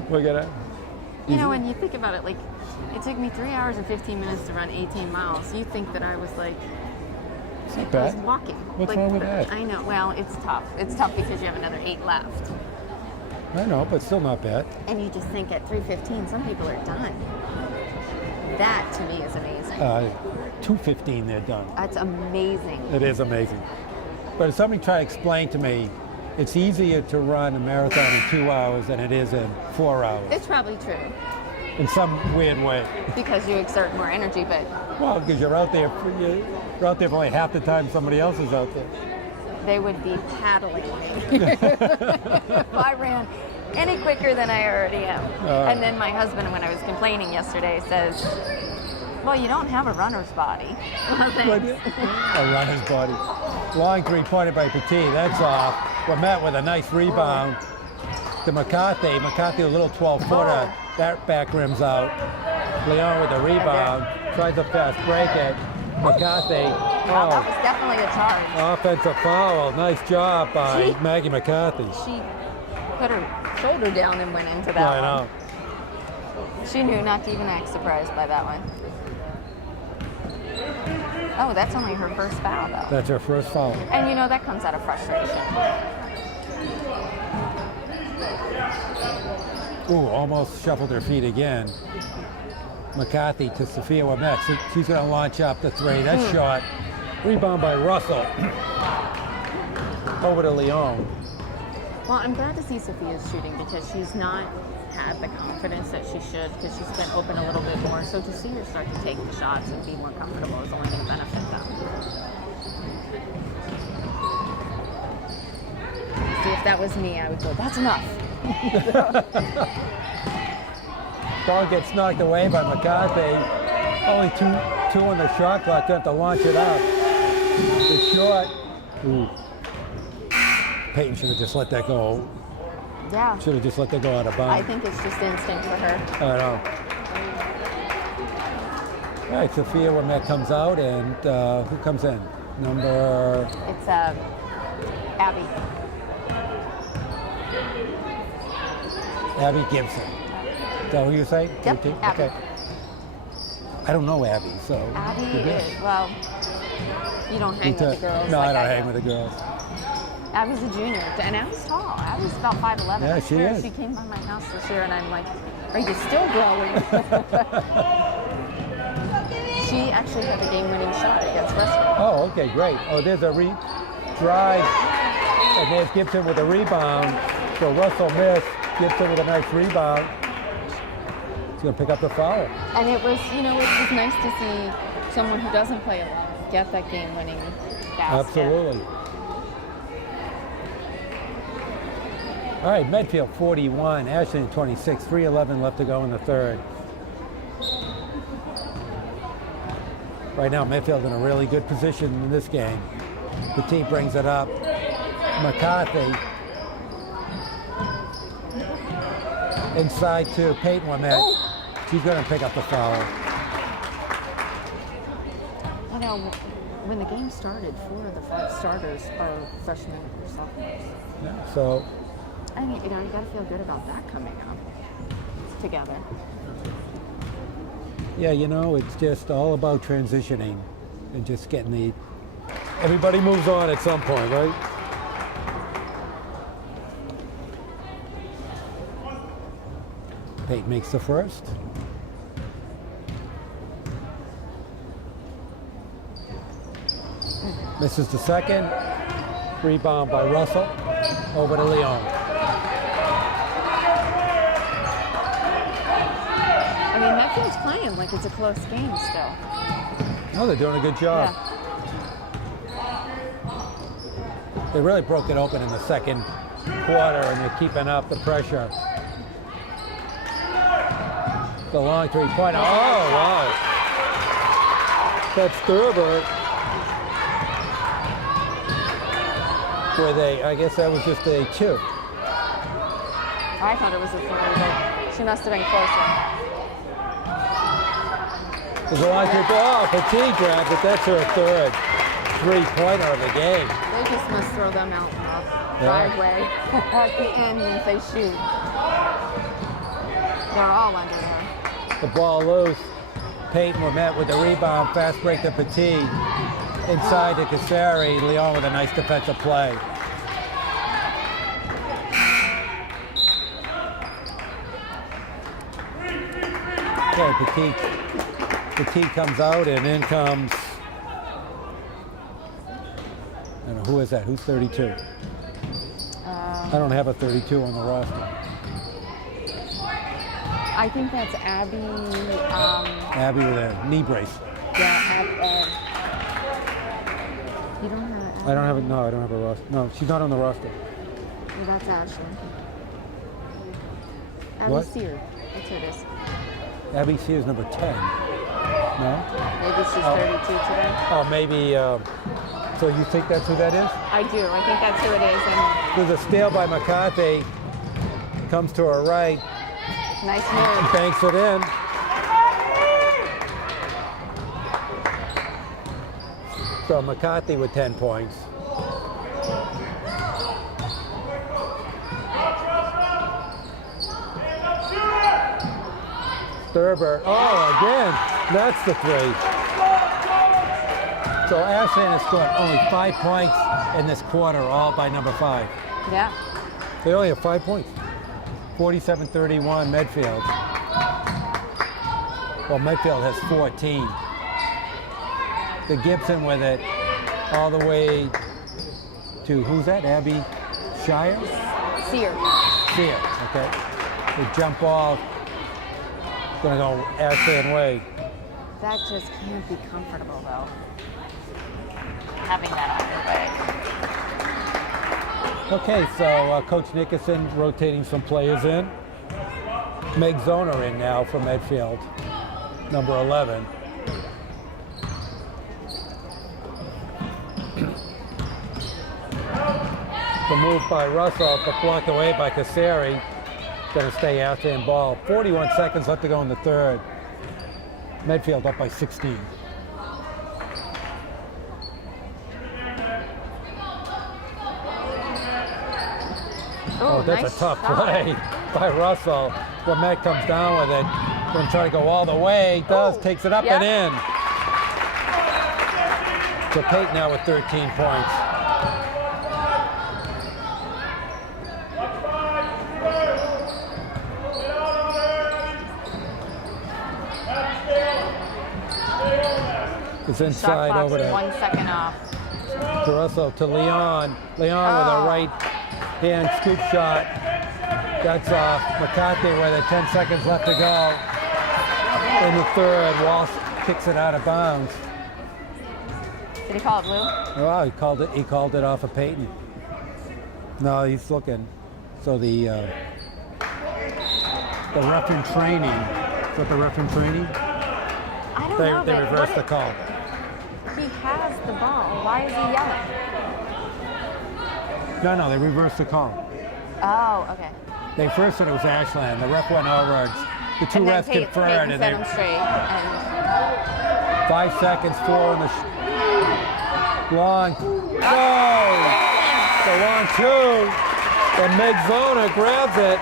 We're going to... You know, when you think about it, like, it took me 3 hours and 15 minutes to run 18 miles. You think that I was like, I was walking. What's wrong with that? I know. Well, it's tough. It's tough because you have another 8 left. I know, but still not bad. And you just think at 3:15, some people are done. That to me is amazing. 2:15, they're done. That's amazing. It is amazing. But if somebody tried to explain to me, it's easier to run a marathon in 2 hours than it is in 4 hours. It's probably true In some weird way. because you exert more energy, but Well, because you're out there for only half the time somebody else is out there. they would be paddling me if I ran any quicker than I already am. And then my husband, when I was complaining yesterday, says, well, you don't have a runner's body. Well, thanks. A runner's body. Long three-pointer by Petit. That's off. We're met with a nice rebound to McCarthy. McCarthy, a little 12-footer. That back rim's out. Leon with the rebound. Tries to fast break it. McCarthy. Wow, that was definitely a charge. Offensive foul. Nice job by Maggie McCarthy. She put her shoulder down and went into that I know. one. She knew not to even act surprised by that one. Oh, that's only her first foul, though. That's her first foul. And you know, that comes out of frustration. Ooh, almost shuffled her feet again. McCarthy to Sophia Wemett. She's going to launch up the three. That's shot. Rebound by Russell. Over to Leon. Well, I'm glad to see Sophia's shooting because she's not had the confidence that she should because she's been open a little bit more. So to see her start to take the shots and be more comfortable is only going to benefit them. See, if that was me, I would go, that's enough. Ball gets knocked away by McCarthy. Only two on the shot clock. They have to launch it up. It's short. Ooh. Peyton should have just let that go. Yeah. Should have just let that go out of bounds. I think it's just instinct for her. I know. All right, Sophia Wemett comes out, and who comes in? Number... It's Abby. Abby Gibson. Is that who you say? Yep, Abby. Okay. I don't know Abby, so... Abby is, well, you don't hang with the girls. No, like I don't hang do. with the girls. Abby's a junior, and Abby's tall. Abby's about 5'11". Yeah, she is. She came by my house this year, and I'm like, are you still growing? She actually had the game-winning shot against Westwood. Oh, okay, great. Oh, there's a drive, and there's Gibson with a rebound. So Russell missed. Gibson with a nice rebound. He's going to pick up the foul. And it was, you know, it was nice to see someone who doesn't play a lot get that game-winning basket. Absolutely. All right, Medfield 41, Ashland 26, 3:11 left to go in the third. Right now, Medfield in a really good position in this game. Petit brings it up. McCarthy. Inside to Peyton Wemett. She's going to pick up the foul. You know, when the game started, 4 of the 5 starters are freshmen or sophomores. Yeah, so... I mean, you know, you got to feel good about that coming up together. Yeah, you know, it's just all about transitioning and just getting the... Everybody moves on at some point, right? Peyton makes the first. Misses the second. Rebound by Russell. Over to Leon. I mean, Medfield's playing like it's a close game still. Oh, they're doing a good job. Yeah. They really broke it open in the second quarter, and they're keeping up the pressure. The long three-pointer. Oh, wow. That's Thurber. I guess that was just a 2. I thought it was a 3, but she must have been closer. There's a long three-pointer. Oh, Petit grabbed it. That's her third three-pointer of the game. They just must throw them out in the driveway at the end if they shoot. They're all under there. The ball loose. Peyton were met with the rebound. Fast break to Petit. Inside to Cassari. Leon with a nice defensive play. Okay, Petit comes out, and in comes, I don't know, who is that? Who's 32? I don't have a 32 on the roster. I think that's Abby. Abby with a knee brace. Yeah, you don't have it. I don't have it. No, I don't have a roster. No, she's not on the roster. Well, that's Ashland. Abby What? Sear. That's who it is. Abby C is number 10. No? Maybe she's 32 today. Oh, maybe. So you think that's who that is? I do. I think that's who it is. And There's a steal by McCarthy. Comes to her right. nice move. Banks it in. So McCarthy with 10 points. Thurber. Oh, again. That's the 3. So Ashland has scored only 5 points in this quarter, all by number 5. Yeah. They only have 5 points. 47-31 Medfield. Well, Medfield has 14. The Gibson with it all the way to, who's that? Abby Shire? Sear. Sear, okay. The jump ball, gonna go Ashland way. That just can't be comfortable, though. Having that on your leg. Okay, so Coach Nickerson rotating some players in. Meg Zoner in now for Medfield, number 11. The move by Russell, but blocked away by Cassari. Going to stay out there and ball. 41 seconds left to go in the third. Medfield up by 16. Oh, that's nice a tough shot. play by Russell. Well, Matt comes down with it. Going to try to go all the way. Does, takes it up and in. So Peyton now with 13 points. It's inside Shot over clock's to 1 second off. Russell to Leon. Leon with a right hand scoop shot. That's off. McCarthy with it. 10 seconds left to go. In the third, Walsh kicks it out of bounds. Did he call it blue? Oh, he called it off of Peyton. No, he's looking. So the ref in training. Is that the ref in training? I don't know. They but reversed the call. He has the ball. Why is he yelling? No, they reversed the call. Oh, okay. They first said it was Ashland. The ref went over. The two And then refs conferred. Peyton And set him straight. And 5 seconds, 4 in the long. Oh! The long 2. And Meg Zona grabs it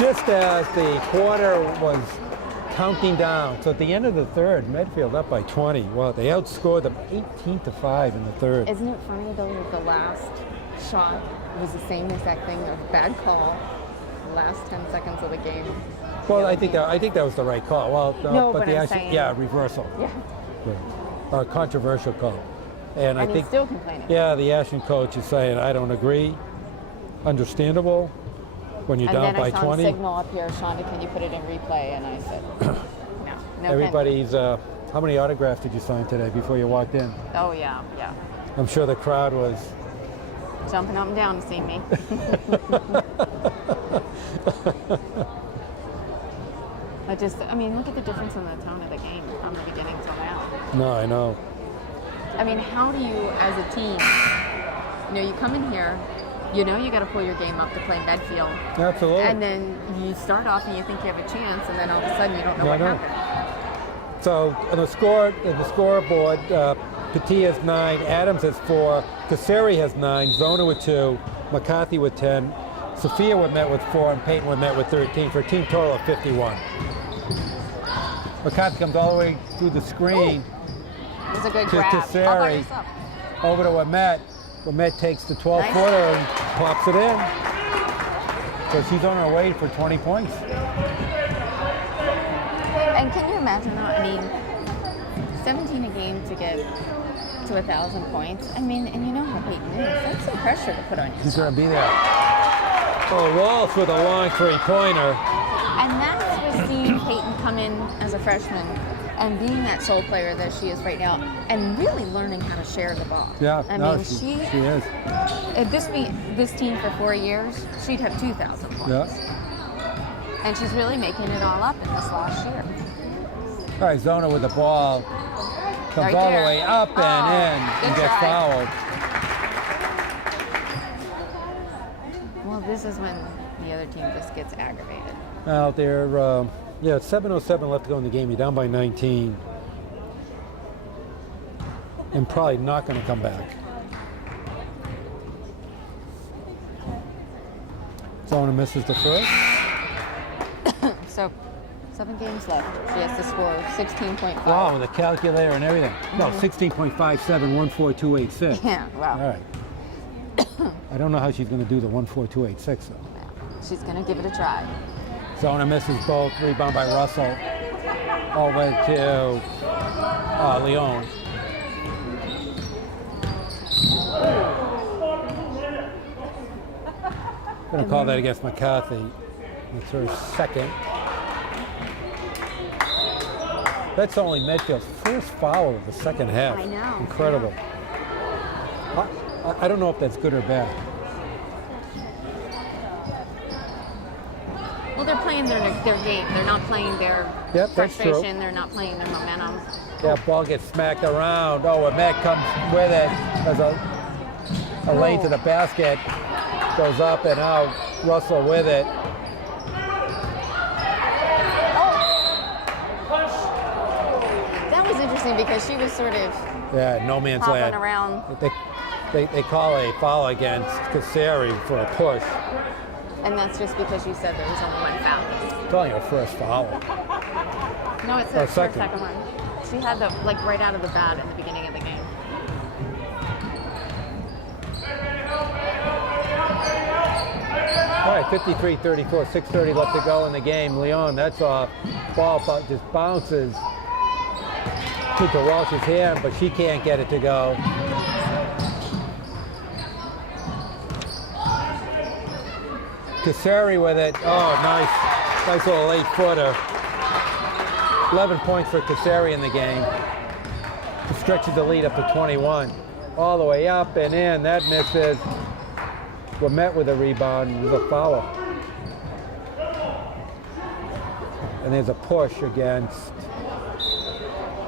just as the quarter was counting down. So at the end of the third, Medfield up by 20. Well, they outscored them 18-5 in the third. isn't it funny though that the last shot was the same exact thing, a bad call, the last 10 seconds of the game? Well, I think that was the right call. Well, No, but the I'm Ashland, saying- yeah, reversal. Yeah. A controversial call. And I And think he's still complaining. yeah, the Ashland coach is saying, I don't agree. Understandable when you're And down then by I saw 20. him signal up here, Shonda, can you put it in replay? And I said, no. Everybody's, how many autographs did you sign today before you walked in? Oh, yeah. I'm sure the crowd was jumping up and down to see me. I mean, look at the difference in the tone of the game from the beginning till now. No, I know. I mean, how do you, as a team, you come in here, you got to pull your game up to play Medfield. Absolutely. And then you start off and you think you have a chance, and then all of a sudden you don't know what happened. So on the scoreboard, Petit has 9, Adams has 4, Kasseri has 9, Zona with 2, McCarthy with 10, Sophia was met with 4, and Peyton was met with 13 for a team total of 51. McCarthy comes all the way through the screen. It was a good to grab. Kasseri, over to Wimette. Wimette takes the 12-footer and pops it in. So she's on her way for 20 points. And can you imagine that? I mean, 17 a game to get to 1,000 points. I mean, and you know how Peyton is. That's some pressure to put on yourself. She's going to be there. Oh, Walsh with a long three-pointer. And that's what seeing Peyton come in as a freshman and being that sole player that she is right now, and really learning how to share the ball. Yeah, I mean, she is. If this team for 4 years, she'd have 2,000 points. Yeah. And she's really making it all up in this last year. All right, Zona with the ball. Comes all the way up and in and gets fouled. Well, this is when the other team just gets aggravated. Out there, it's 7:07 left to go in the game. You're down by 19. And probably not going to come back. Zona misses the first. So, 7 games left. She has to score 16.5. Wow, with a calculator and everything. No, 16.57, 14286. Yeah, wow. All right. I don't know how she's going to do the 14286 though. She's going to give it a try. Zona misses both. Rebound by Russell. Over to Leon. Going to call that against McCarthy. It's her second. That's only Medfield's first foul of the second half. I know. Incredible. I don't know if that's good or bad. Well, they're playing their game. They're not playing their frustration. They're not playing their momentum. That ball gets smacked around. Oh, and Matt comes with it. There's a lane to the basket. Goes up and out. Russell with it. That was interesting because she was sort of no man's hopping land. around. They call a foul against Kasseri for a push. And that's just because you said there was only one foul. It's only her first foul. No, it's her second one. She had the right out of the bat in the beginning of the game. All right, 53-34, 6:30 left to go in the game. Leon, that's off. Ball just bounces to Walsh's hand, but she can't get it to go. Kasseri with it. Oh, nice little late footer. 11 points for Kasseri in the game. It stretches the lead up to 21. All the way up and in. That misses. We're met with a rebound. There's a foul. And there's a push against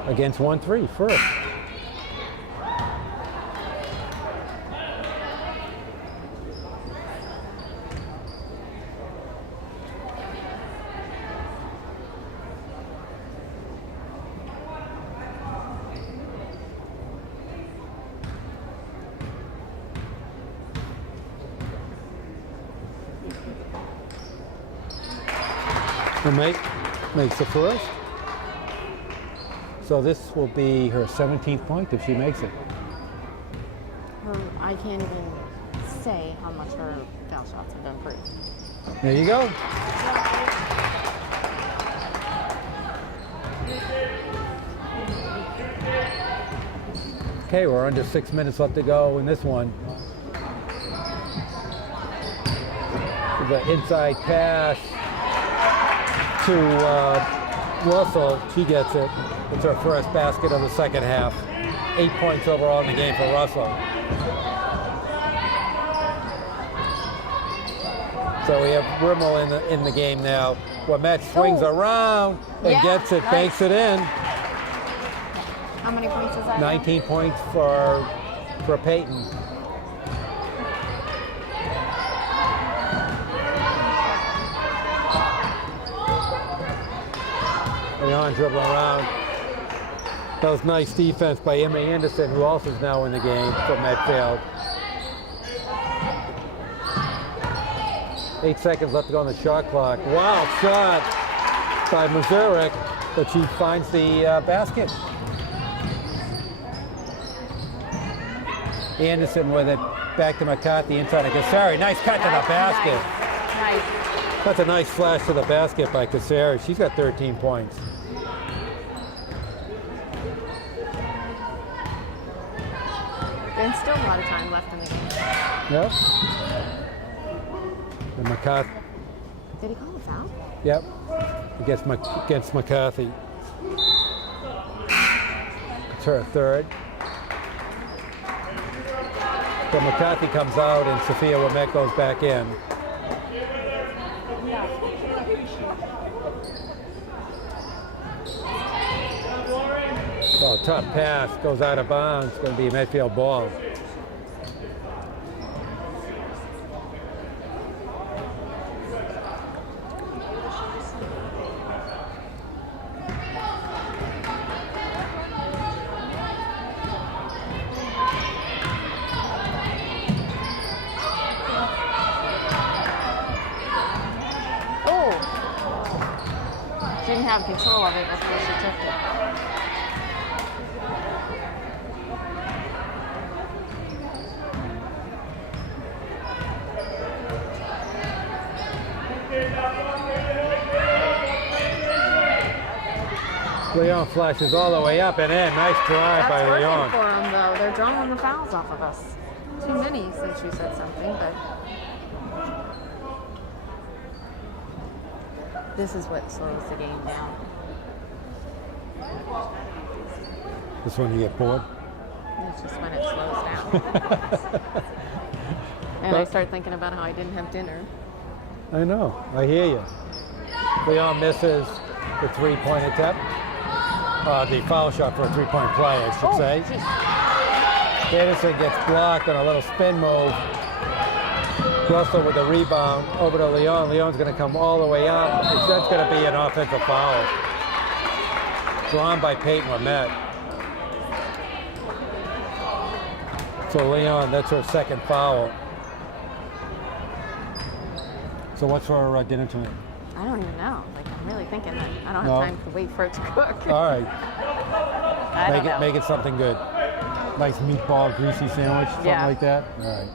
1-3 first. Makes the first. So this will be her 17th point if she makes it. I can't even say how much her foul shots have improved. There you go. Okay, we're under 6 minutes left to go in this one. The inside pass to Russell. She gets it. It's her first basket of the second half. 8 points overall in the game for Russell. So we have Rimmel in the game now. Wemett swings around and gets it, banks it in. How many points is that? 19 points for Peyton. Leon dribbling around. That was nice defense by Emma Anderson, who also is now in the game for Medfield. 8 seconds left to go on the shot clock. Wild shot by Mazurek, but she finds the basket. Anderson with it, back to McCarthy, inside of Kasari. Nice cut to the basket. Nice. That's a nice flash to the basket by Kasari. She's got 13 points. There's still a lot of time left in the game. Yep. And McCarthy. Did he call a foul? Yep. Against McCarthy. It's her third. So McCarthy comes out and Sophia Wemett goes back in. Oh, tough pass, goes out of bounds. It's going to be a Medfield ball. Didn't have control of it before she took it. Leon flashes all the way up and in. Nice drive by That's Leon. working for them, though. They're drawing the fouls off of us. Too many since you said something, but this is what slows the game down. This one you get bored? It's just when it slows down. And I start thinking about how I didn't have dinner. I know. I hear you. Leon misses the three-point attempt. The foul shot for a three-point play, I should say. Geez. Anderson gets blocked on a little spin move. Russell with the rebound over to Leon. Leon's going to come all the way up. That's going to be an offensive foul. Drawn by Peyton Wemett. So Leon, that's her second foul. So what's for dinner tonight? I don't even know. Like, I'm really thinking that I don't have time to wait for it to cook. All right. Make it something good. Nice meatball, greasy sandwich, something like that. All right.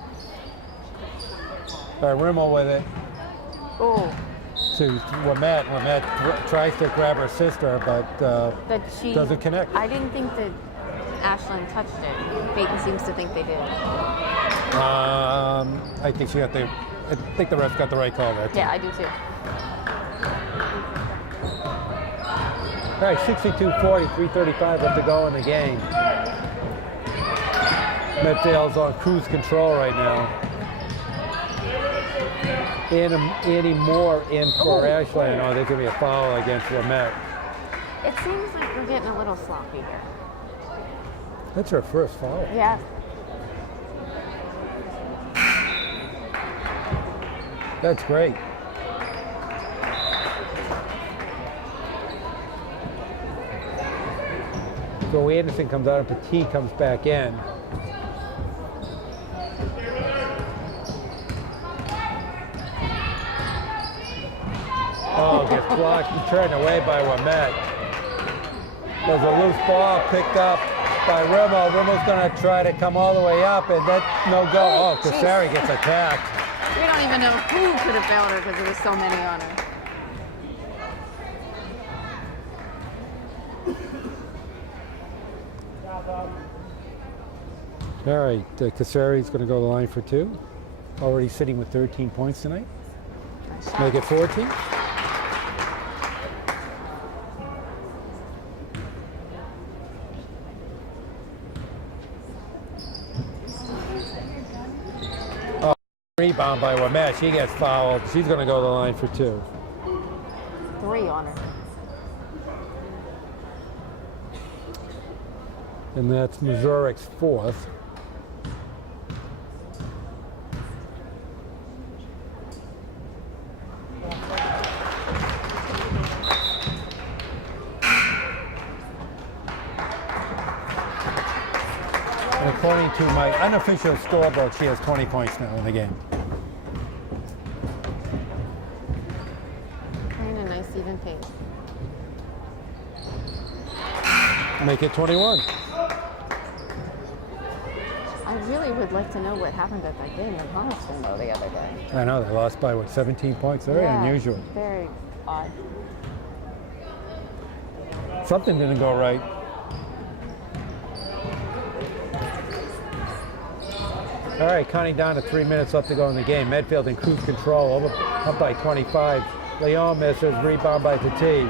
All right, Rimmel with it. Oh. To Wemett. Wemett tries to grab her sister, but doesn't connect. I didn't think that Ashland touched it. Peyton seems to think they did. I think she got the. I think the ref got the right call there. Yeah, I do too. All right, 62-40, 3:35 left to go in the game. Medfield's on cruise control right now. Annie Moore in for Ashland. Oh, there's going to be a foul against Wemett. It seems like we're getting a little sloppy here. That's her first foul. Yeah. That's great. So Anderson comes out and Petit comes back in. Oh, gets blocked and turned away by Wemett. There's a loose ball picked up by Rimmel. Rimmel's going to try to come all the way up, and that's no go. Oh, Kasari gets attacked. We don't even know who could have bailed her because there was so many on her. All right, Kasari's going to go to the line for two. Already sitting with 13 points tonight. Nice. Make it 14. Rebound by Wamet. She gets fouled. She's going to go to the line for 2. 3 on her. And that's Missouri's 4th. And according to my unofficial scoreboard, she has 20 points now in the game. Playing a nice even pace. Make it 21. I really would like to know what happened at that game in Houston, though, the other day. I know, they lost by, what, 17 points? Very Yeah, unusual. Very odd. Something didn't go right. All right, counting down to 3 minutes left to go in the game. Medfield in cruise control, up by 25. Leon misses, rebound by Tati.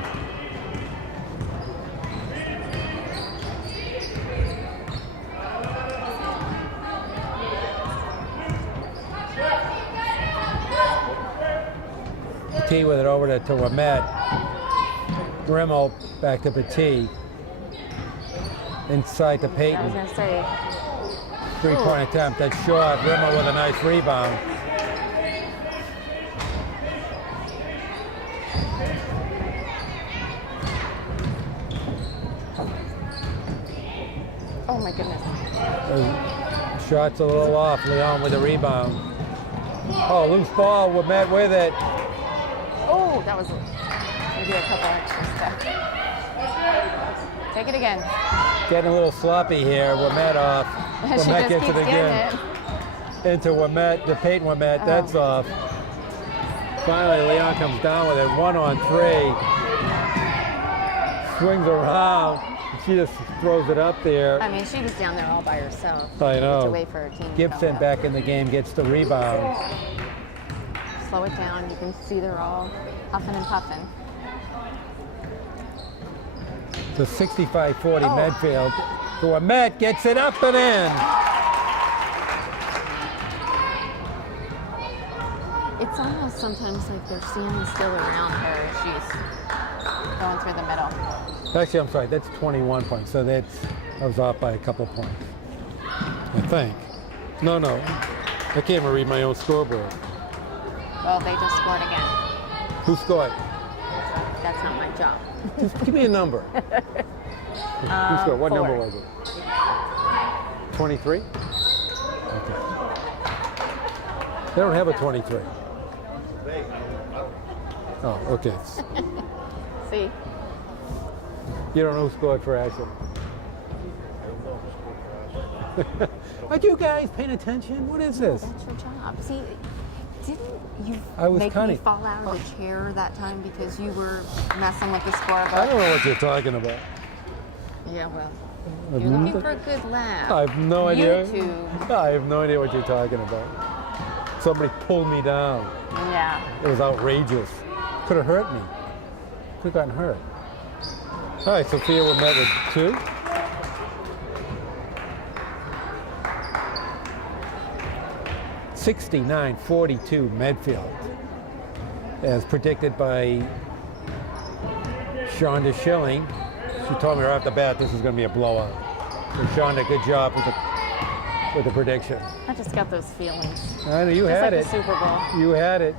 Tati with it over to Wamet. Rimmel back to Petit. Inside to I was Peyton. going to say, 3-point attempt. That's short. Rimmel with a nice rebound. oh my goodness. Shot's a little off. Leon with a rebound. Oh, loose ball. Wamet with it. Oh, that was maybe a couple extra steps. Take it again. Getting a little sloppy here. Wamet off. She Wamet just gets keeps it again. getting it. Into Wamet, to Peyton Wamet. Oh. That's off. Finally, Leon comes down with it. 1-on-3. Swings around. She just throws it up there. I mean, she was down there all by herself. I know. To wait for her team to Gibson come back in the game gets the rebound. up. Slow it down. You can see they're all huffing and puffing. So 65-40 Oh. Medfield. So Wamet gets it up and in. It's almost sometimes like they're standing still around her. She's going through the middle. Actually, I'm sorry, that's 21 points. So I was off by a couple points. I think. No. I can't even read my own scoreboard. Well, they just scored again. Who scored? That's not my job. Just give me a number. Who scored? What 4. number was it? 23? Okay. They don't have a 23. Oh, okay. See? You don't know who scored for Ashland? Are you guys paying attention? What is this? That's your job. See, didn't you I was make me cunning. fall out of the chair that time because you were messing with the scoreboard? I don't know what you're talking about. Yeah, well, you're looking for a good laugh. I have no idea. YouTube. I have no idea what you're talking about. Somebody pulled me down. Yeah. It was outrageous. Could have hurt me. Could have gotten hurt. All right, Sophia Wamet with 2. $69-42 Medfield, as predicted by Shonda Schilling. She told me right off the bat this is going to be a blowout. So Shonda, good job with the prediction. I just got those feelings. I know you Just had like it. the Super Bowl. You had it.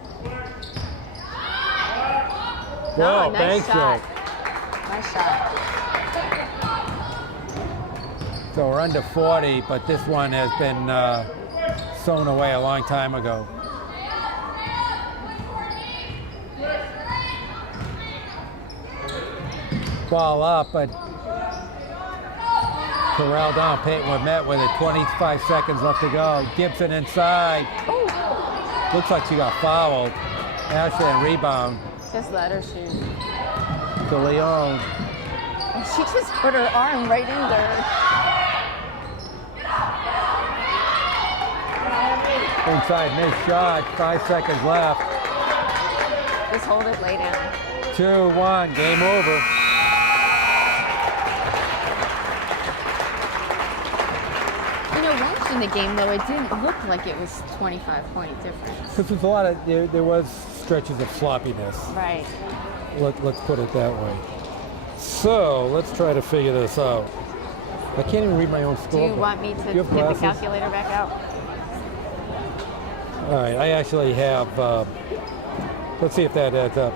No, Whoa, nice bank shot. shot. Nice shot. So we're under 40, but this one has been sewn away a long time ago. Ball up, but Terrell down. Peyton Wamet with it. 25 seconds left to go. Gibson inside. Oh, Looks like she got fouled. Ashland rebound just let her shoot. to Leon. And she just put her arm right in there. Inside, missed shot. 5 seconds left. Just hold it, lay down. 2-1, game over. You know, once watching the game, though, it didn't look like it was 25-point difference. Because there's a lot of, there was stretches of sloppiness. Right. Let's put it that way. So let's try to figure this out. I can't even read my own Do score. you want me to Do you get have the glasses? calculator back out? All right, I actually have, let's see if that adds up.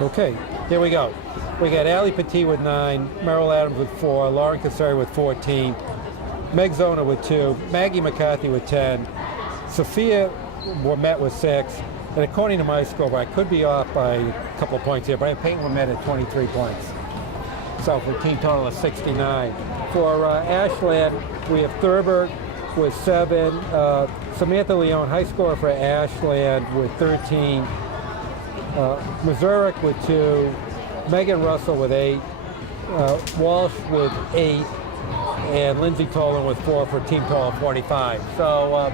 Okay, here we go. We got Ali Petit with 9, Merrill Adams with 4, Lauren Cassari with 14, Meg Zona with 2, Maggie McCarthy with 10, Sophia Womet with 6, and according to my score, I could be off by a couple of points here, but I have Peyton Womet at 23 points. So for a team total of 69. For Ashland, we have Thurber with 7, Samantha Leone, high scorer for Ashland with 13, Missouric with 2, Megan Russell with 8, Walsh with 8, and Lindsay Tolan with 4 for a team total of 45. So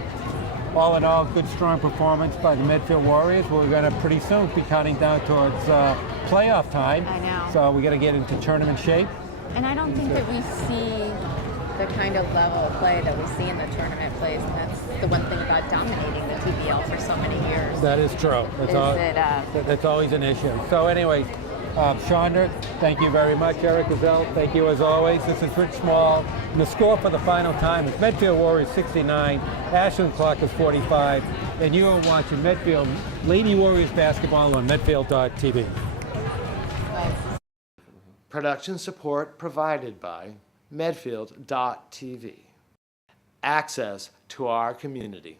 all in all, good strong performance by the Medfield Warriors. We're going to pretty soon be counting down towards playoff time. I know. So we got to get into tournament shape. And I don't think that we see the kind of level of play that we see in the tournament plays, and that's the one thing about dominating the TBL for so many years. That is true. That's always an issue. So anyway, Chandra, thank you very much. Eric Gazelle, thank you as always. This is Rich Small. And the score for the final time is Medfield Warriors 69, Ashland Clock is 45, and you are watching Medfield Lady Warriors basketball on Medfield.tv. Production support provided by Medfield.tv. Access to our community.